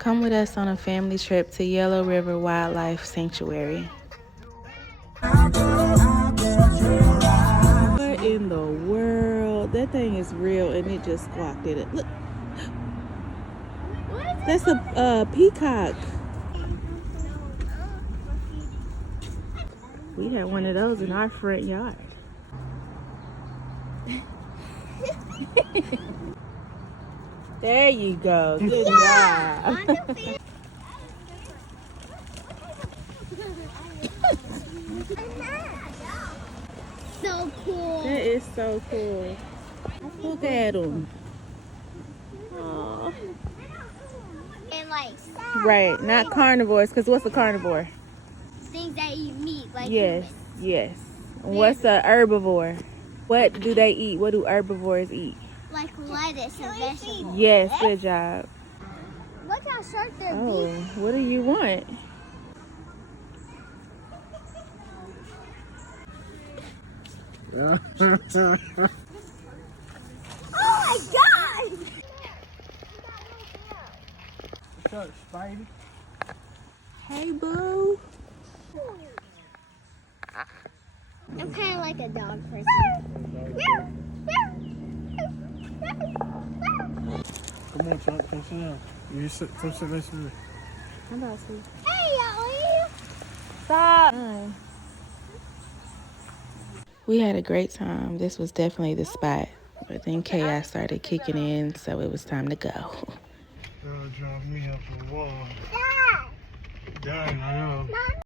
Come with us on a family trip to Yellow River Wildlife Sanctuary. What in the world? That thing is real and it just squawked at it. Look. That's a peacock. We had one of those in our front yard. There you go. Good job. So cool. That is so cool. Look at them. Aww. And like Right, not carnivores, because what's a carnivore? things that eat meat, like Yes, humans. yes. What's a herbivore? What do they eat? What do herbivores eat? Like lettuce and vegetables. Yes, good job. Look how short their Oh, beaks. what do you want? Oh my god! What's up, Spidey? Hey, boo. I'm kind of like a dog person. Come on, Chuck, come sit down. You come sit next to me. I'm about to. Hey, Ellie! Stop. We had a great time. This was definitely the spot. But then chaos started kicking in, so it was time to go. Girl, drove me up the wall. Dad! Dang, I know.